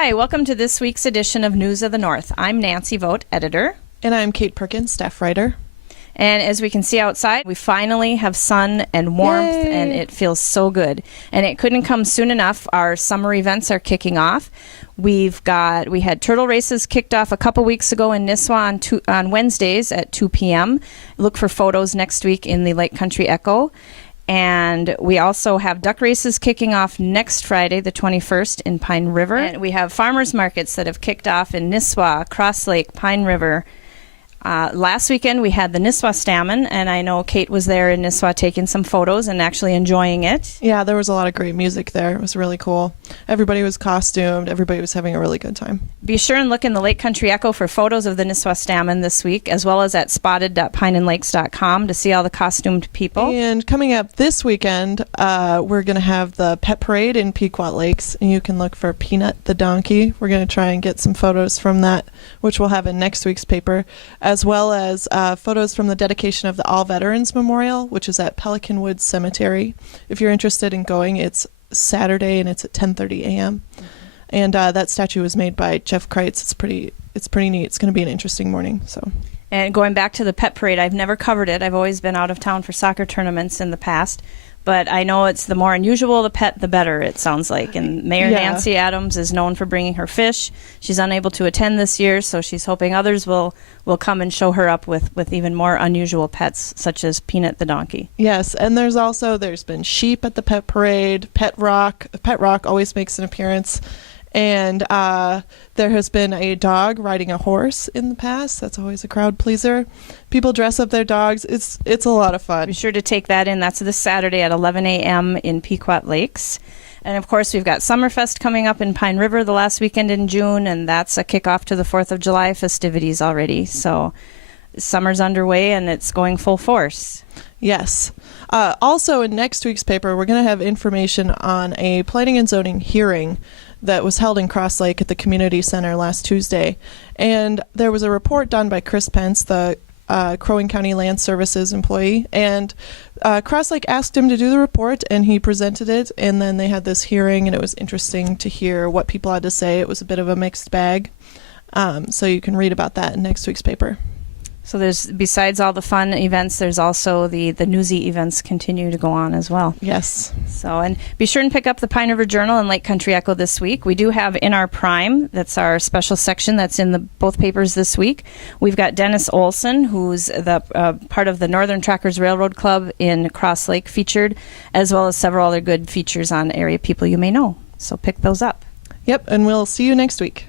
Hi, welcome to this week's edition of News of the North. I'm Nancy Vogt, editor. And I'm Kate Perkins, staff writer. And as we can see outside, we finally have sun and warmth, Yay! And it feels so good. And it couldn't come soon enough. Our summer events are kicking off. We had turtle races kicked off a couple weeks ago in Nisswa on Wednesdays at 2 p.m. Look for photos next week in the Lake Country Echo. And we also have duck races kicking off next Friday, the 21st, in Pine River. And we have farmers markets that have kicked off in Nisswa, Cross Lake, Pine River. Last weekend we had the Nisswa Stammen, and I know Kate was there in Nisswa taking some photos and actually enjoying it. Yeah, there was a lot of great music there. It was really cool. Everybody was costumed. Everybody was having a really good time. Be sure and look in the Lake Country Echo for photos of the Nisswa Stammen this week, as well as at spotted.pineandlakes.com to see all the costumed people. And coming up this weekend, we're going to have the pet parade in Pequot Lakes, and you can look for Peanut the donkey. We're going to try and get some photos from that, which we'll have in next week's paper, as well as photos from the dedication of the All Veterans Memorial, which is at Pelican Woods Cemetery. If you're interested in going, it's Saturday and it's at 10:30 a.m. Mm-hmm. And that statue was made by Jeff Kreitz. It's pretty neat. It's going to be an interesting morning. So. And going back to the pet parade, I've never covered it. I've always been out of town for soccer tournaments in the past. But I know it's the more unusual the pet, the better, it sounds like. And Mayor Nancy Adams is known for bringing her fish. She's unable to attend this year, so she's hoping others will come and show her up with even more unusual pets, such as Peanut the donkey. Yes, and there's been sheep at the pet parade. Pet Rock always makes an appearance. And there has been a dog riding a horse in the past. That's always a crowd pleaser. People dress up their dogs. It's a lot of fun. Be sure to take that in. That's this Saturday at 11 a.m. in Pequot Lakes. And, of course, we've got Summerfest coming up in Pine River the last weekend in June, and that's a kickoff to the 4th of July festivities already. So summer's underway, and it's going full force. Yes. Also, in next week's paper, we're going to have information on a planning and zoning hearing that was held in Cross Lake at the community center last Tuesday. And there was a report done by Chris Pence, the Crow Wing County Land Services employee, and Cross Lake asked him to do the report, and he presented it, and then they had this hearing, and it was interesting to hear what people had to say. It was a bit of a mixed bag, so you can read about that in next week's paper. So besides all the fun events, there's also the newsy events continue to go on as well. Yes. So, and be sure and pick up the Pine River Journal and Lake Country Echo this week. We do have in our Prime, that's our special section that's in both papers this week. We've got Dennis Olson, who's the part of the Northern Trackers Railroad Club in Cross Lake featured, as well as several other good features on area people you may know. So pick those up. Yep, and we'll see you next week.